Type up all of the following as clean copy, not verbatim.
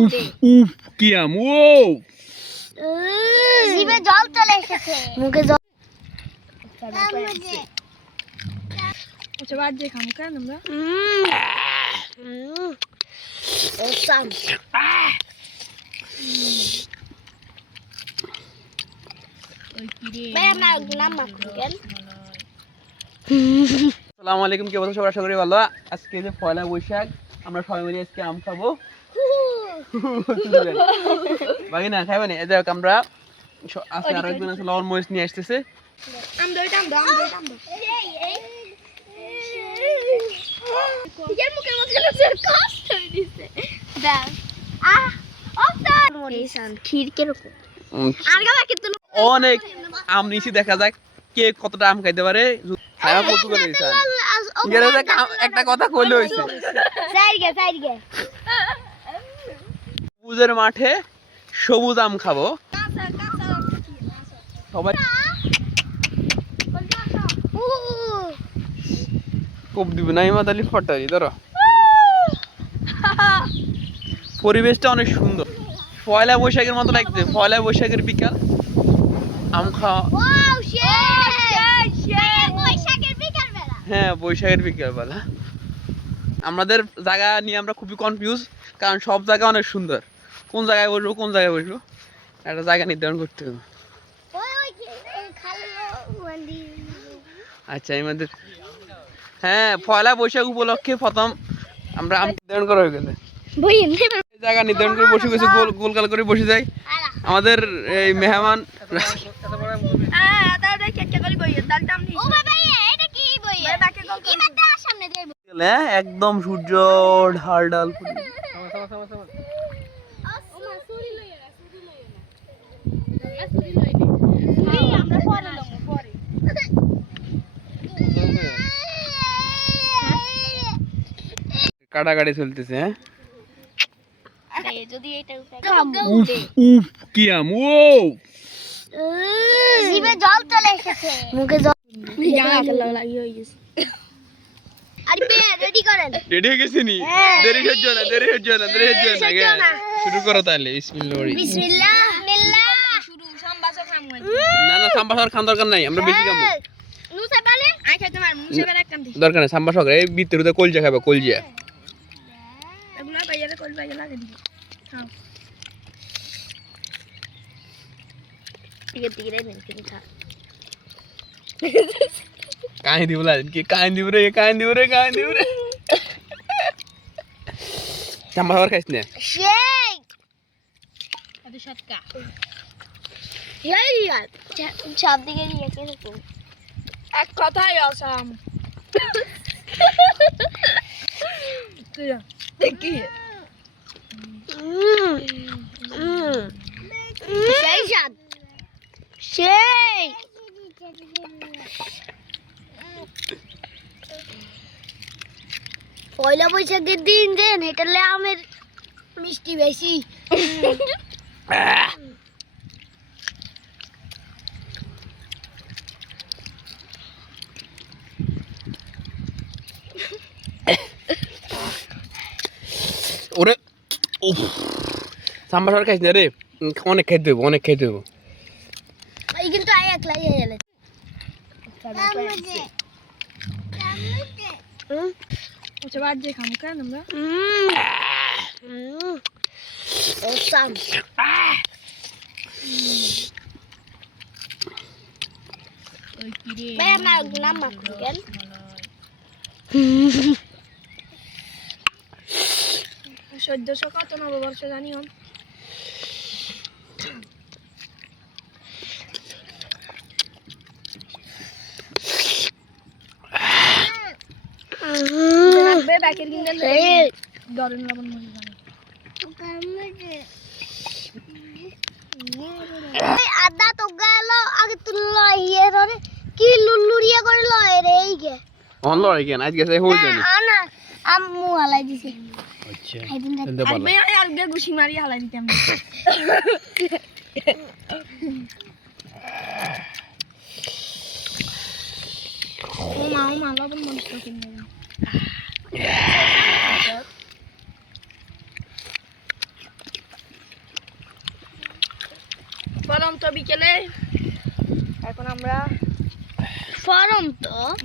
উফ উফ কি আম ও জিভে জল চলে এসেছে মুখে জল আচ্ছা বাদ দিয়ে খামু কেন আমরা ওসাম ওই কি রে ভাই আমার নাম মাখুন কেন আসসালামু আলাইকুম, কি অবস্থা সবার? আশা করি ভালো। আজকে যে পয়লা বৈশাখ, আমরা সবাই মিলে আজকে আম খাবো। বাকি না খাইবেন? এই দেখ আমরা আজকে আরো একজন আছে লবণ মরিচ নিয়ে আসতেছে। আম দইটা আম দাও নিজের মুখের মধ্যে কষ্ট হয়ে দিছে দেখ মরিসান ক্ষীর কিরকম আরগা বাকি তো অনেক আম নিচে দেখা যাক কে কতটা আম খাইতে পারে। ছায়া পর্তুগাল হইছেন একটা কথা কইলে হইছে সাইড গে সবুজের মাঠে সবুজ আম খাবো সবাই। কোপ দিবে না ইমাদালি ফটারি ধরো। পরিবেশটা অনেক সুন্দর, পয়লা বৈশাখের মতো লাগছে। পয়লা বৈশাখের বিকাল, আম খাওয়া। ওয়াও শেট বৈশাখের বিকাল বেলা। হ্যাঁ, বৈশাখের বিকাল বেলা। আমাদের জায়গা নিয়ে আমরা খুবই কনফিউজ, কারণ সব জায়গা অনেক সুন্দর। কোন জায়গায় বসবো একটা জায়গা নির্ধারণ করতে হবে। আচ্ছা আমাদের হ্যাঁ, পয়লা বৈশাখ উপলক্ষে প্রথম আমরা আম নির্ধারণ করা হয়ে গেছে। জায়গা নির্ধারণ করে বসে গেছে, গোলকাল করে বসে যাই আমাদের এই মেহমান। একদম সূর্য ঢাল ঢাল কাটাকাটি চলতেছে। হ্যাঁ, যদি এটা উফ উফ কি আম ও জিভে জল চলে এসেছে মুখে জল আরে পে রেডি করেন। রেডি হয়ে গেছি নি? দেরি হচ্ছে না। শুরু করো তাহলে। বিসমিল্লাহ শুরু সাম্বাসা খামু না সাম্বাসর খান দরকার নাই, আমরা বেশি খাবো। নুসা পালে আই খাইতে পার মুছে বের এক কাম দি দরকার নাই সাম্বাসর, এই ভিতরে কলজা খাবে, কলজা। এগুলা বাইরে কল বাইরে লাগে দি খাও টিকে নেন কি খা কাই দিব রে সাম্বাসর খাইছ না? শেক আদি সটকা ইয়ার সব দিকে নিয়ে কে দেখো এক কথাই আসাম দেখি সেই স্বাদ সেই পয়লা বৈশাখের দিন দেন এটালে আমের মিষ্টি বেশি। ওরে উফ, সাম্বাসর খাইছ না রে? অনেক খাইতে দেবো। এই কিন্তু আই একলা গেলে আচ্ছা বাদ দিয়ে খামু কেন আমরা ওসাম ওই কি রে ভাই আমার নাম মাখুন কেন চোদ্দশো কত নববর্ষ জানি হন ব্যাকের কিনলে গরম লবণ মরিচ আদা তো গেল আগে তুললো ইয়ে ধরে কি লুলুরিয়া করে লয় রে এই গে অন লড়াই কেন আজকে সে হই জানি। আনা আম্মু হালাই দিছে। আচ্ছা এদিন আর বে আর গে গুছি মারি হালাই দিতাম ও মা লবণ মরিচ তো কিনে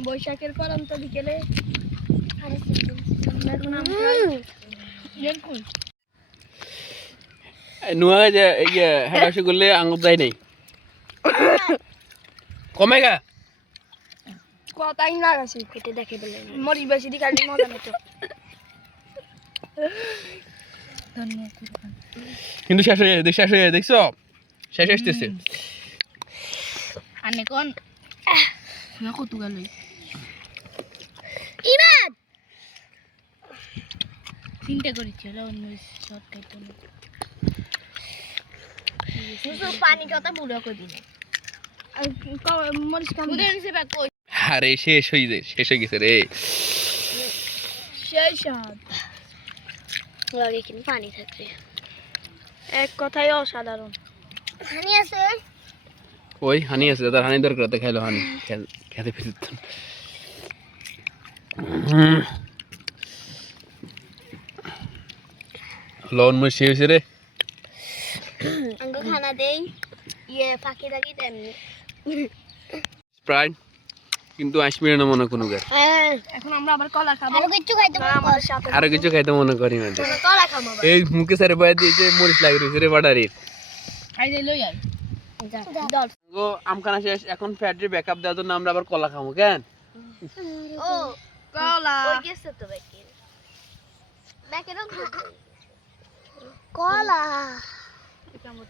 বৈশাখের করন্ত বিকেলে এখন আমরা দেখুন নুয়া যে এই যে হেডাশি করলে আঙুর দেয় নাই কমেগা কথাই না গেছে কেটে দেখে বলে মরিচ বেশি দি খালি মজা নতো কিন্তু শেষ হয়ে যায় শেষ হয়ে যায় দেখছো শেষ আসতেছে আনে কোন কত গেল ইমান চিন্তা করেছি হলো অন্য শর্ট খাইতো না পানি কথা বুড়ো করে দিনে মরিচ কাম বুঝে নিছে ব্যাক কই আরে শেষ হয়ে গেছে রে সেই স্বাদ লগে কিন্তু পানি থাকবে এক কথাই অসাধারণ পানি আছে ওই হানি আছে তার হানি দরকার তো খাইলো হানি খেতে ফিরত লন মে শেষ রে আঙ্গ খানা দেই ইয়ে ফাঁকি থাকি তেমনি স্প্রাইট কিন্তু আসবে না মনে কোনো গাছ এখন আমরা আবার কলা খাবো আর কিছু খাইতে পারবো আমাদের সাথে আর কিছু খাইতে মনে করি না কলা খাবো এই মুখে সারে বাইরে দিয়েছে মরিচ লাগিয়ে রয়েছে রে বাটারির খাই যাই লই আই দল গো আমখানা শেষ এখন ফ্যাক্টরি ব্যাকআপ দেওয়ার জন্য আমরা আবার কলা খাবো কেন ও কলা ওই গেছে তো ব্যাকে ব্যাকে কলা কেমন